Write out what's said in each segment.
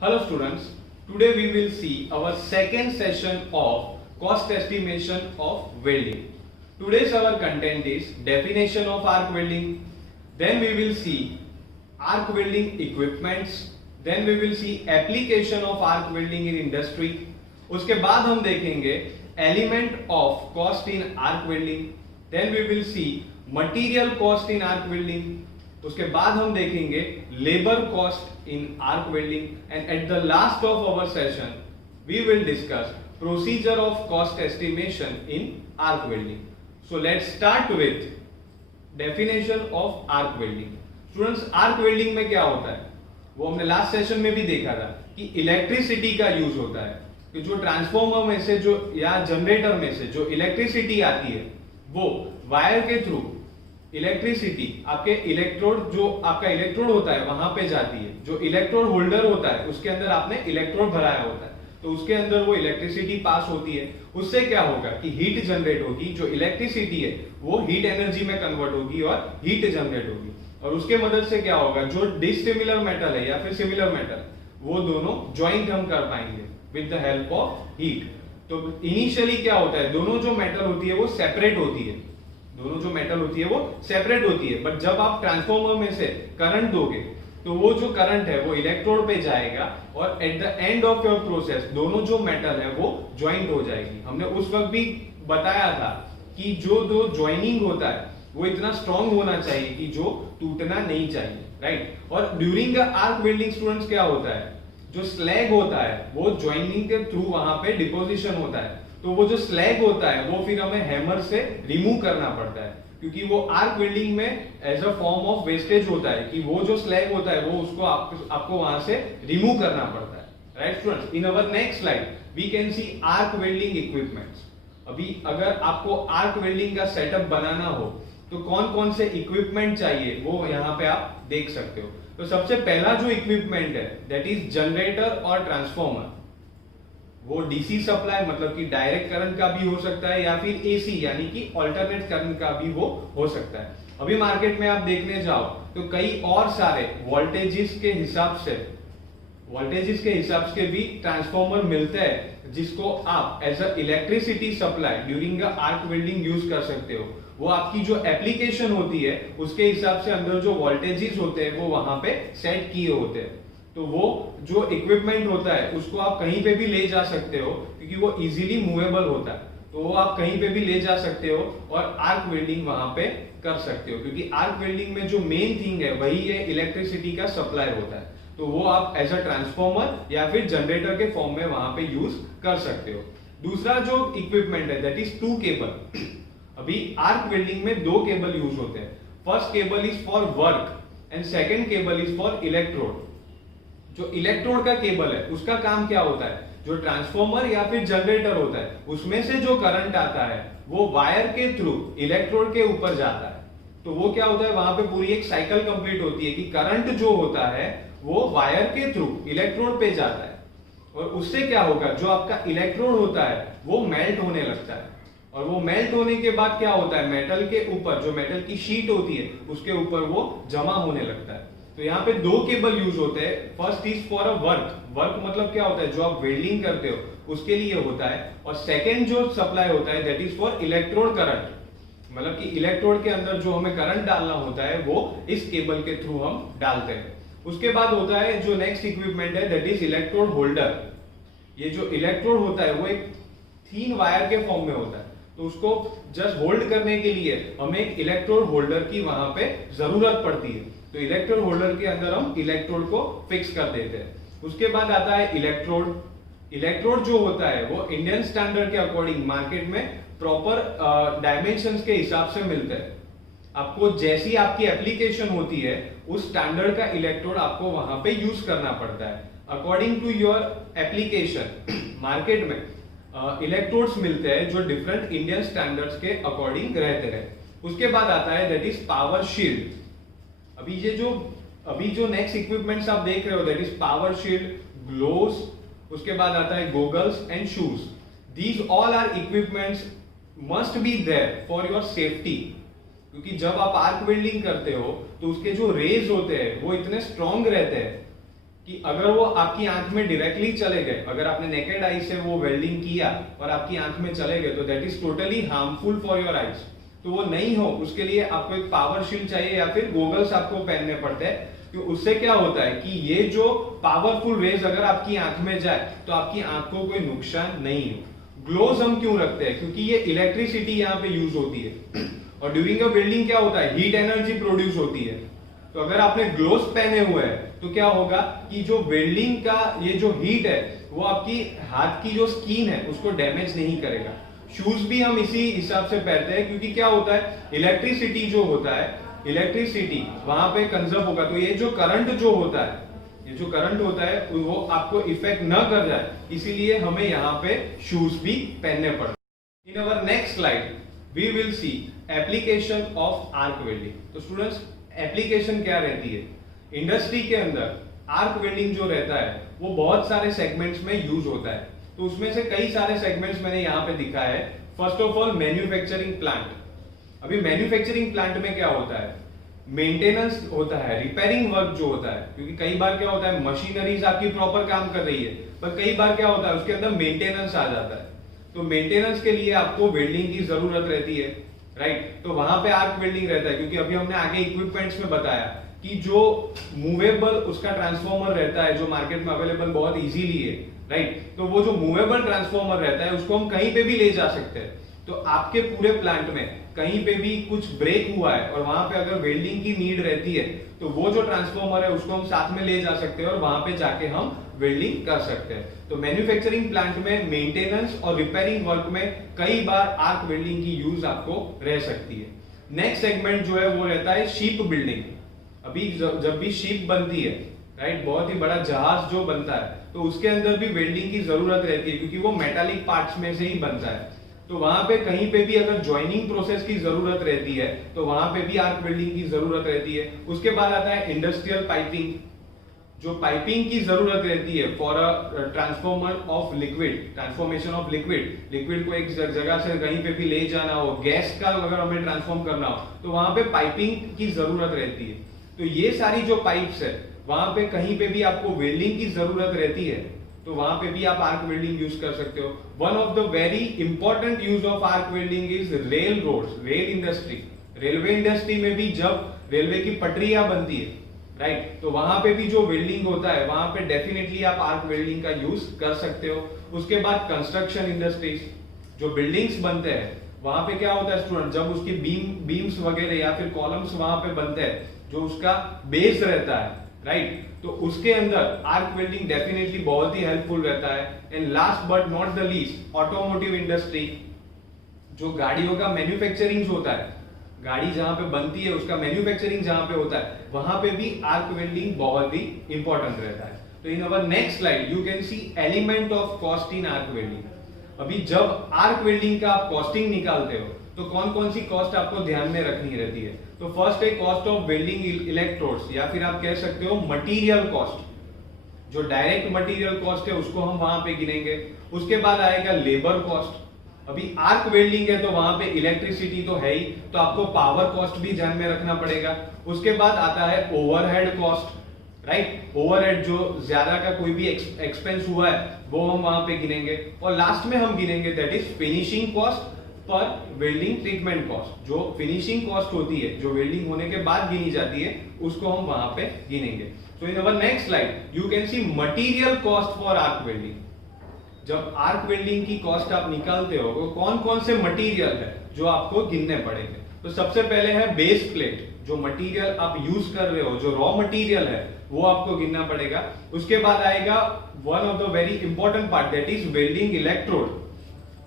Hello students, today we will see our second session of cost estimation of welding. Today's our content is definition of arc welding, then we will see arc welding equipments, then we will see application of arc welding in industry. उसके बाद हम देखेंगे element of cost in arc welding, then we will see material cost in arc welding. उसके बाद हम देखेंगे labour cost in arc welding and at the last of our session we will discuss procedure of cost estimation in arc welding. So let's start with definition of arc welding. Students, arc welding में क्या होता है वो हमने last session में भी देखा था कि इलेक्ट्रिसिटी का यूज होता है कि जो ट्रांसफॉर्मर में से जो या जनरेटर में से जो इलेक्ट्रिसिटी आती है वो वायर के थ्रू इलेक्ट्रिसिटी आपके इलेक्ट्रोड जो आपका इलेक्ट्रोड होता है वहां पे जाती है. जो इलेक्ट्रोड होल्डर होता है उसके अंदर आपने इलेक्ट्रोड भराया होता है तो उसके अंदर वो इलेक्ट्रिसिटी पास होती है. उससे क्या होगा कि हीट जनरेट होगी. जो इलेक्ट्रिसिटी है वो हीट एनर्जी में कन्वर्ट होगी और हीट जनरेट होगी और उसके मदद से क्या होगा जो डिसिमिलर मेटल है या फिर सिमिलर मेटल वो दोनों ज्वाइंट हम कर पाएंगे with the help of heat. तो इनिशियली क्या होता है दोनों जो मेटल होती है वो सेपरेट होती है. दोनों जो मेटल होती है वो सेपरेट होती है बट जब आप ट्रांसफॉर्मर में से करंट दोगे तो वो जो करंट है वो इलेक्ट्रोड पे जाएगा और at the end of your process दोनों जो मेटल है वो ज्वाइंट हो जाएगी. हमने उस वक्त भी बताया था कि जो दो ज्वाइनिंग होता है वो इतना स्ट्रांग होना चाहिए कि जो टूटना नहीं चाहिए, राइट. और during the arc welding students क्या होता है जो स्लैग होता है वो ज्वाइनिंग के थ्रू वहां पे डिपोजिशन होता है तो वो जो स्लैग होता है वो फिर हमें हैमर से रिमूव करना पड़ता है क्योंकि वो आर्क वेल्डिंग में as a form of wastage होता है कि वो जो स्लैग होता है वो उसको आपको वहां से रिमूव करना पड़ता है, right students. In our next slide we can see arc welding equipments. अभी अगर आपको आर्क वेल्डिंग का सेटअप बनाना हो तो कौन कौन से इक्विपमेंट चाहिए वो यहाँ पे आप देख सकते हो. तो सबसे पहला जो इक्विपमेंट है दैट इज जनरेटर और ट्रांसफॉर्मर. वो डीसी सप्लाई मतलब कि डायरेक्ट करंट का भी हो सकता है या फिर एसी यानी कि अल्टरनेट करंट का भी वो हो सकता है. अभी मार्केट में आप देखने जाओ तो कई और सारे वोल्टेजेस के हिसाब से भी ट्रांसफॉर्मर मिलते हैं जिसको आप as a electricity supply during the arc welding use कर सकते हो. वो आपकी जो एप्लीकेशन होती है उसके हिसाब से अंदर जो वोल्टेजेस होते हैं वो वहां पे सेट किए होते हैं. तो वो जो इक्विपमेंट होता है उसको आप कहीं पे भी ले जा सकते हो क्योंकि वो इजीली मूवेबल होता है तो वो आप कहीं पे भी ले जा सकते हो और आर्क वेल्डिंग वहां पे कर सकते हो क्योंकि आर्क वेल्डिंग में जो मेन थिंग है वही है इलेक्ट्रिसिटी का सप्लाई होता है. तो वो आप एज अ ट्रांसफॉर्मर या फिर जनरेटर के फॉर्म में वहां पे यूज कर सकते हो. दूसरा जो इक्विपमेंट है दैट इज टू केबल. अभी आर्क वेल्डिंग में दो केबल यूज होते हैं. First cable is for work and second cable is for electrode. जो इलेक्ट्रोड का केबल है उसका काम क्या होता है जो ट्रांसफॉर्मर या फिर जनरेटर होता है उसमें से जो करंट आता है वो वायर के थ्रू इलेक्ट्रोड के ऊपर जाता है. तो वो क्या होता है वहां पे पूरी एक साइकिल कंप्लीट होती है कि करंट जो होता है वो वायर के थ्रू इलेक्ट्रोड पे जाता है और उससे क्या होगा जो आपका इलेक्ट्रोड होता है वो मेल्ट होने लगता है और वो मेल्ट होने के बाद क्या होता है मेटल के ऊपर जो मेटल की शीट होती है उसके ऊपर वो जमा होने लगता है. तो यहाँ पे दो केबल यूज होते हैं. First is for a work मतलब क्या होता है जो आप वेल्डिंग करते हो उसके लिए होता है और सेकेंड जो सप्लाई होता है that is for electrode current मतलब कि इलेक्ट्रोड के अंदर जो हमें करंट डालना होता है वो इस केबल के थ्रू हम डालते हैं. उसके बाद होता है जो नेक्स्ट इक्विपमेंट है दैट इज इलेक्ट्रोड होल्डर. ये जो इलेक्ट्रोड होता है वो एक थीन वायर के फॉर्म में होता है तो उसको जस्ट होल्ड करने के लिए हमें एक इलेक्ट्रोड होल्डर की वहां पे जरूरत पड़ती है. तो इलेक्ट्रोड होल्डर के अंदर हम इलेक्ट्रोड को फिक्स कर देते हैं. उसके बाद आता है इलेक्ट्रोड. इलेक्ट्रोड जो होता है वो इंडियन स्टैंडर्ड के अकॉर्डिंग मार्केट में प्रॉपर डायमेंशंस के हिसाब से मिलते हैं. आपको जैसी आपकी एप्लीकेशन होती है उस स्टैंडर्ड का इलेक्ट्रोड आपको वहां पे यूज करना पड़ता है according to your application. Market में इलेक्ट्रोड्स मिलते हैं जो डिफरेंट इंडियन स्टैंडर्ड्स के अकॉर्डिंग रहते हैं. उसके बाद आता है दैट इज पावर शील्ड. अभी जो नेक्स्ट इक्विपमेंट्स आप देख रहे हो that is power shield, gloves, उसके बाद आता है goggles and shoes. These all are equipments must be there for your safety क्योंकि जब आप आर्क वेल्डिंग करते हो तो उसके जो रेज होते हैं वो इतने स्ट्रॉन्ग रहते हैं कि अगर वो आपकी आंख में डायरेक्टली चले गए, अगर आपने नेकेड आई से वो वेल्डिंग किया और आपकी आंख में चले गए, तो that is totally harmful for your eyes. तो वो नहीं हो, उसके लिए आपको एक पावर शील्ड चाहिए या फिर गोगल्स आपको पहनने पड़ते हैं। तो उससे क्या होता है कि ये जो पावरफुल रेज अगर आपकी आंख में जाए तो आपकी आंख को कोई नुकसान नहीं हो। ग्लोव्स हम क्यों रखते हैं? क्योंकि ये इलेक्ट्रिसिटी यहाँ पे यूज होती है और ड्यूरिंग अ वेल्डिंग क्या होता है, हीट एनर्जी प्रोड्यूस होती है। तो अगर आपने ग्लोव्स पहने हुए हैं तो क्या होगा कि जो वेल्डिंग का ये जो हीट है वो आपकी हाथ की जो स्किन है उसको डैमेज नहीं करेगा। शूज भी हम इसी हिसाब से पहनते हैं, क्योंकि क्या होता है, इलेक्ट्रिसिटी जो होता है, इलेक्ट्रिसिटी वहां पे कंजर्व होगा, तो ये जो करंट जो होता है, ये जो करंट होता है वो आपको इफेक्ट न कर जाए, इसीलिए हमें यहाँ पे शूज भी पहनने पड़ते हैं। In our next slide we will see application of arc welding. तो स्टूडेंट्स, एप्लीकेशन क्या रहती है? इंडस्ट्री के अंदर आर्क वेल्डिंग जो रहता है वो बहुत सारे सेगमेंट्स में यूज होता है। तो उसमें से कई सारे सेगमेंट्स मैंने यहाँ पे दिखाया है। First of all manufacturing plant. अभी मैन्युफैक्चरिंग प्लांट में क्या होता है, मेंटेनेंस होता है, रिपेयरिंग वर्क जो होता है, क्योंकि कई बार क्या होता है मशीनरीज आपकी प्रॉपर काम कर रही है, पर कई बार क्या होता है उसके अंदर मेंटेनेंस आ जाता है। तो मेंटेनेंस के लिए आपको वेल्डिंग की जरूरत रहती है, राइट। तो वहां पे आर्क वेल्डिंग रहता है, क्योंकि अभी हमने आगे इक्विपमेंट्स में बताया कि जो मूवेबल उसका ट्रांसफॉर्मर रहता है जो मार्केट में अवेलेबल बहुत इजीली है, राइट। तो वो जो मूवेबल ट्रांसफॉर्मर रहता है उसको हम कहीं पे भी ले जा सकते हैं। तो आपके पूरे प्लांट में कहीं पे भी कुछ ब्रेक हुआ है और वहां पे अगर वेल्डिंग की नीड रहती है तो वो जो ट्रांसफॉर्मर है उसको हम साथ में ले जा सकते हैं और वहां पे जाके हम वेल्डिंग कर सकते हैं। तो मैन्युफैक्चरिंग प्लांट में मेंटेनेंस और रिपेयरिंग वर्क में कई बार आर्क वेल्डिंग की यूज आपको रह सकती है। नेक्स्ट सेगमेंट जो है वो रहता है शिप बिल्डिंग। अभी जब भी शिप बनती है, राइट, बहुत ही बड़ा जहाज जो बनता है तो उसके अंदर भी वेल्डिंग की जरूरत रहती है, क्योंकि वो मेटालिक पार्ट्स में से ही बनता है। तो वहां पे कहीं पे भी अगर ज्वाइनिंग प्रोसेस की जरूरत रहती है तो वहां पे भी आर्क वेल्डिंग की जरूरत रहती है। उसके बाद आता है इंडस्ट्रियल पाइपिंग। जो पाइपिंग की जरूरत रहती है for a transformer of liquid, transformation of liquid को एक जगह से कहीं पे भी ले जाना हो, गैस का अगर हमें ट्रांसफॉर्म करना हो तो वहां पे पाइपिंग की जरूरत रहती है। तो ये सारी जो पाइप्स है वहां पे कहीं पे भी आपको वेल्डिंग की जरूरत रहती है, तो वहां पे भी आप आर्क वेल्डिंग यूज कर सकते हो। One of the very important use of arc welding is rail roads, rail industry. Railway industry में भी जब रेलवे की पटरियां बनती है, राइट, तो वहां पे भी जो वेल्डिंग होता है वहां पे डेफिनेटली आप आर्क वेल्डिंग का यूज कर सकते हो। उसके बाद कंस्ट्रक्शन इंडस्ट्रीज, जो बिल्डिंग्स बनते हैं वहां पे क्या होता है स्टूडेंट, जब उसकी बीम्स वगैरह या फिर कॉलम्स वहां पे बनते हैं, जो उसका बेस रहता है, राइट, तो उसके अंदर आर्क वेल्डिंग डेफिनेटली बहुत ही हेल्पफुल रहता है। And last but not the least, automotive industry, जो गाड़ियों का मैन्युफैक्चरिंग होता है, गाड़ी जहां पे बनती है उसका मैन्युफैक्चरिंग जहां पे होता है वहां पे भी आर्क वेल्डिंग बहुत ही इंपॉर्टेंट रहता है। तो in our next slide you can see element of cost in arc welding. अभी जब आर्क वेल्डिंग का आप कॉस्टिंग निकालते हो तो कौन कौन सी कॉस्ट आपको ध्यान में रखनी रहती है? तो फर्स्ट है कॉस्ट ऑफ वेल्डिंग इलेक्ट्रोड्स, या फिर आप कह सकते हो मटेरियल कॉस्ट। जो डायरेक्ट मटेरियल कॉस्ट है उसको हम वहां पे गिनेंगे। उसके बाद आएगा लेबर कॉस्ट। अभी आर्क वेल्डिंग है तो वहां पे इलेक्ट्रिसिटी तो है ही, तो आपको पावर कॉस्ट भी ध्यान में रखना पड़ेगा। उसके बाद आता है ओवरहेड कॉस्ट, राइट, ओवरहेड जो ज्यादा का कोई भी एक्सपेंस हुआ है वो हम वहां पे गिनेंगे। और लास्ट में हम गिनेंगे दैट इज फिनिशिंग कॉस्ट पर वेल्डिंग ट्रीटमेंट कॉस्ट। जो फिनिशिंग कॉस्ट होती है, जो वेल्डिंग होने के बाद गिनी जाती है, उसको हम वहां पे गिनेंगे। So in our next slide you can see material cost for arc welding. जब आर्क वेल्डिंग की कॉस्ट आप निकालते हो तो कौन कौन से मटेरियल है जो आपको गिनने पड़ेंगे? तो सबसे पहले है बेस प्लेट, जो मटेरियल आप यूज कर रहे हो, जो रॉ मटेरियल है वो आपको गिनना पड़ेगा। उसके बाद आएगा one of the very important part that is welding electrode.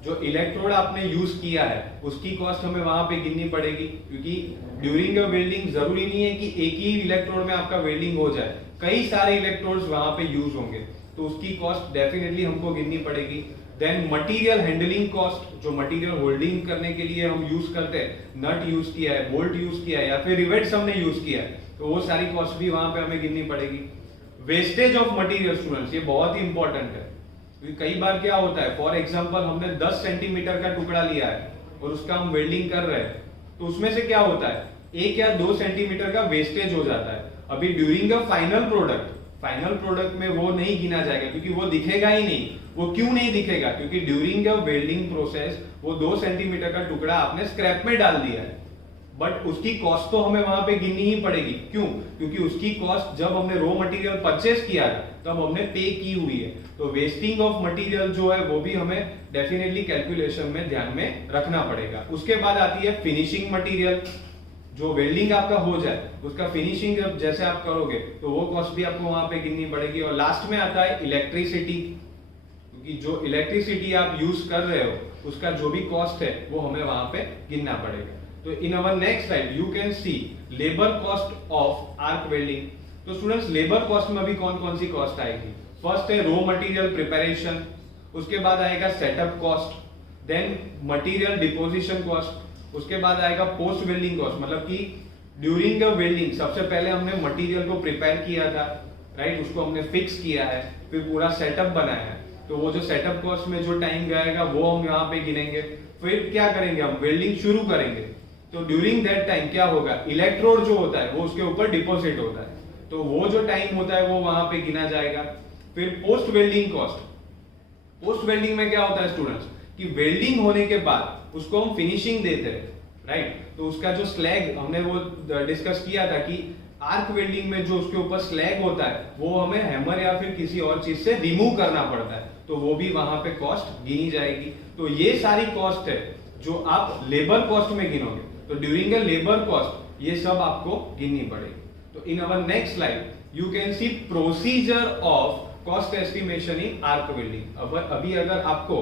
जो इलेक्ट्रोड आपने यूज किया है उसकी कॉस्ट हमें वहां पे गिननी पड़ेगी, क्योंकि ड्यूरिंग अ वेल्डिंग जरूरी नहीं है कि एक ही इलेक्ट्रोड में आपका वेल्डिंग हो जाए, कई सारे इलेक्ट्रोड्स वहां पे यूज होंगे, तो उसकी कॉस्ट डेफिनेटली हमको गिननी पड़ेगी। देन मटेरियल हैंडलिंग कॉस्ट, जो मटेरियल होल्डिंग करने के लिए हम यूज करते हैं, नट यूज किया है, बोल्ट यूज किया है या फिर रिवेट्स हमने यूज किया है, तो वो सारी कॉस्ट भी वहां पे हमें गिननी पड़ेगी। वेस्टेज ऑफ मटेरियल स्टूडेंट्स, ये बहुत ही इंपॉर्टेंट है, क्योंकि कई बार क्या होता है, फॉर एग्जांपल हमने 10 सेंटीमीटर का टुकड़ा लिया है और उसका हम वेल्डिंग कर रहे हैं, तो उसमें से क्या होता है 1 या 2 सेंटीमीटर का वेस्टेज हो जाता है। अभी during the final product final product में वो नहीं गिना जाएगा, क्योंकि वो दिखेगा ही नहीं। वो क्यों नहीं दिखेगा? क्योंकि ड्यूरिंग अ वेल्डिंग प्रोसेस वो 2 सेंटीमीटर का टुकड़ा आपने स्क्रैप में डाल दिया है, बट उसकी कॉस्ट तो हमें वहां पे गिननी ही पड़ेगी। क्यों? क्योंकि उसकी कॉस्ट जब हमने रॉ मटेरियल परचेस किया था तब हमने पे की हुई है। तो वेस्टिंग ऑफ मटेरियल जो है वो भी हमें डेफिनेटली कैलकुलेशन में ध्यान में रखना पड़ेगा। उसके बाद आती है फिनिशिंग मटेरियल। जो वेल्डिंग आपका हो जाए उसका फिनिशिंग जब जैसे आप करोगे तो वो कॉस्ट भी आपको वहां पे गिननी पड़ेगी। और लास्ट में आता है इलेक्ट्रिसिटी, क्योंकि जो इलेक्ट्रिसिटी आप यूज कर रहे हो उसका जो भी कॉस्ट है वो हमें वहां पे गिनना पड़ेगा। तो in our next slide you can see labour cost of arc welding. तो स्टूडेंट्स लेबर कॉस्ट में अभी कौन कौन सी कॉस्ट आएगी? फर्स्ट है रॉ मटेरियल प्रिपरेशन, उसके बाद आएगा setup cost, then material deposition cost, उसके बाद आएगा पोस्ट वेल्डिंग कॉस्ट, मतलब कि ड्यूरिंग द वेल्डिंग सबसे पहले हमने मटेरियल को प्रिपेयर किया था, राइट, उसको हमने फिक्स किया है, फिर पूरा सेटअप बनाया है, तो वो जो सेटअप कॉस्ट में जो टाइम जाएगा वो हम यहाँ पे गिनेंगे। फिर क्या करेंगे? हम वेल्डिंग शुरू करेंगे, तो ड्यूरिंग दैट टाइम क्या होगा? इलेक्ट्रोड जो होता है वो उसके ऊपर डिपोजिट होता है, तो वो जो टाइम होता है वो वहां पे गिना जाएगा। फिर post welding cost. Post welding में क्या होता है स्टूडेंट्स कि वेल्डिंग होने के बाद उसको हम फिनिशिंग देते हैं, राइट, तो उसका जो स्लैग हमने वो डिस्कस किया था कि आर्क वेल्डिंग में जो उसके ऊपर स्लैग होता है वो हमें हैमर या फिर किसी और चीज से रिमूव करना पड़ता है, तो वो भी वहां पे कॉस्ट गिनी जाएगी। तो ये सारी कॉस्ट है जो आप लेबर कॉस्ट में गिनोगे, तो ड्यूरिंग अ लेबर कॉस्ट ये सब आपको गिननी पड़ेगी। तो in our next slide you can see procedure of cost estimation in arc welding. अभी अगर आपको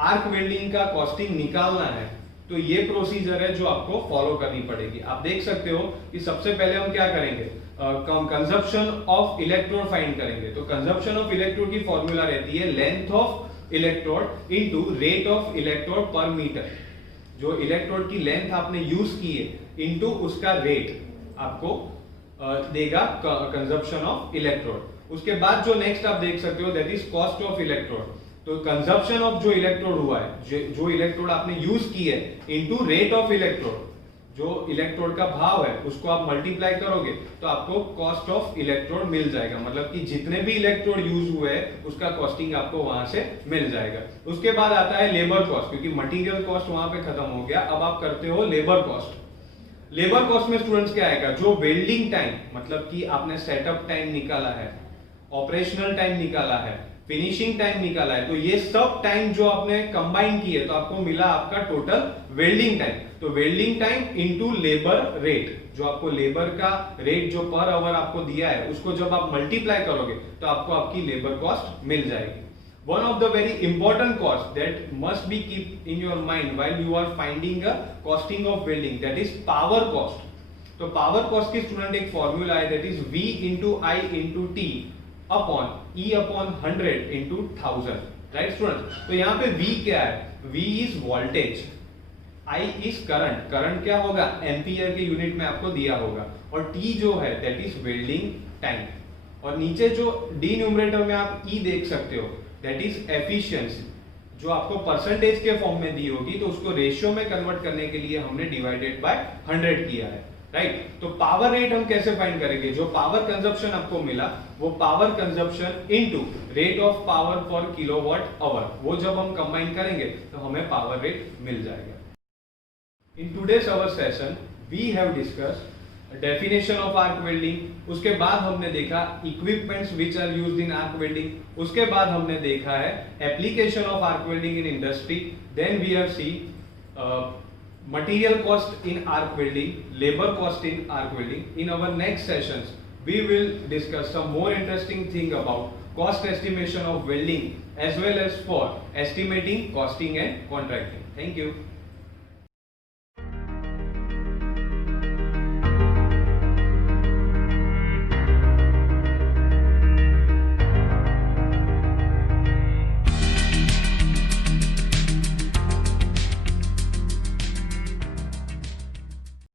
आर्क वेल्डिंग का कॉस्टिंग निकालना है तो ये प्रोसीजर है जो आपको फॉलो करनी पड़ेगी। आप देख सकते हो कि सबसे पहले हम क्या करेंगे? कंजप्शन ऑफ इलेक्ट्रोड फाइंड करेंगे। तो कंजप्शन ऑफ इलेक्ट्रोड की फॉर्मूला रहती है length of electrode into rate of electrode पर मीटर। जो इलेक्ट्रोड की लेंथ आपने यूज की है इनटू उसका रेट आपको देगा कंजप्शन ऑफ इलेक्ट्रोड। उसके बाद जो नेक्स्ट आप देख सकते हो that is cost of electrode. तो कंजप्शन ऑफ जो इलेक्ट्रोड हुआ है, जो इलेक्ट्रोड आपने यूज की है इनटू रेट ऑफ इलेक्ट्रोड, जो इलेक्ट्रोड का भाव है उसको आप मल्टीप्लाई करोगे तो आपको कॉस्ट ऑफ इलेक्ट्रोड मिल जाएगा। मतलब कि जितने भी इलेक्ट्रोड यूज हुए हैं उसका कॉस्टिंग आपको वहां से मिल जाएगा। उसके बाद आता है लेबर कॉस्ट, क्योंकि मटेरियल कॉस्ट वहां पे खत्म हो गया, अब आप करते हो लेबर कॉस्ट। लेबर कॉस्ट में स्टूडेंट्स क्या आएगा? जो वेल्डिंग टाइम, मतलब कि आपने सेटअप टाइम निकाला है, ऑपरेशनल टाइम निकाला है, फिनिशिंग टाइम निकाला है, तो ये सब टाइम जो आपने कंबाइन किए तो आपको मिला आपका टोटल वेल्डिंग टाइम। तो welding time into labour rate, जो आपको लेबर का रेट जो पर आवर आपको दिया है उसको जब आप मल्टीप्लाई करोगे तो आपको आपकी लेबर कॉस्ट मिल जाएगी। One of the very important costs that must be keep in your mind while you are finding a costing of welding, that is power cost. तो पावर कॉस्ट की स्टूडेंट एक formula है that is V into I into T upon E upon 100 into 1000, right student? तो यहाँ पे V क्या है? V is voltage, I is current. Current क्या होगा? एम्पियर के यूनिट में आपको दिया होगा, और T जो है दैट इज वेल्डिंग टाइम। और नीचे जो डी न्यूमरेटर में आप E देख सकते हो दैट इज एफिशिएंसी, जो आपको परसेंटेज के फॉर्म में दी होगी, तो उसको रेशियो में कन्वर्ट करने के लिए हमने डिवाइडेड बाय 100 किया है, राइट? तो पावर रेट हम कैसे फाइंड करेंगे? जो पावर कंजप्शन आपको मिला वो power consumption into rate of power पर किलोवाट आवर, वो जब हम कंबाइन करेंगे तो हमें पावर रेट मिल जाएगा। In today's our session we have discussed definition of arc welding, उसके बाद हमने देखा equipments which are used in arc welding, उसके बाद हमने देखा है application of arc welding in industry, then we have see material cost in arc welding, labor cost in arc welding. In our next sessions we will discuss some more interesting thing about cost estimation of welding as well as for estimating, costing and contracting. Thank you.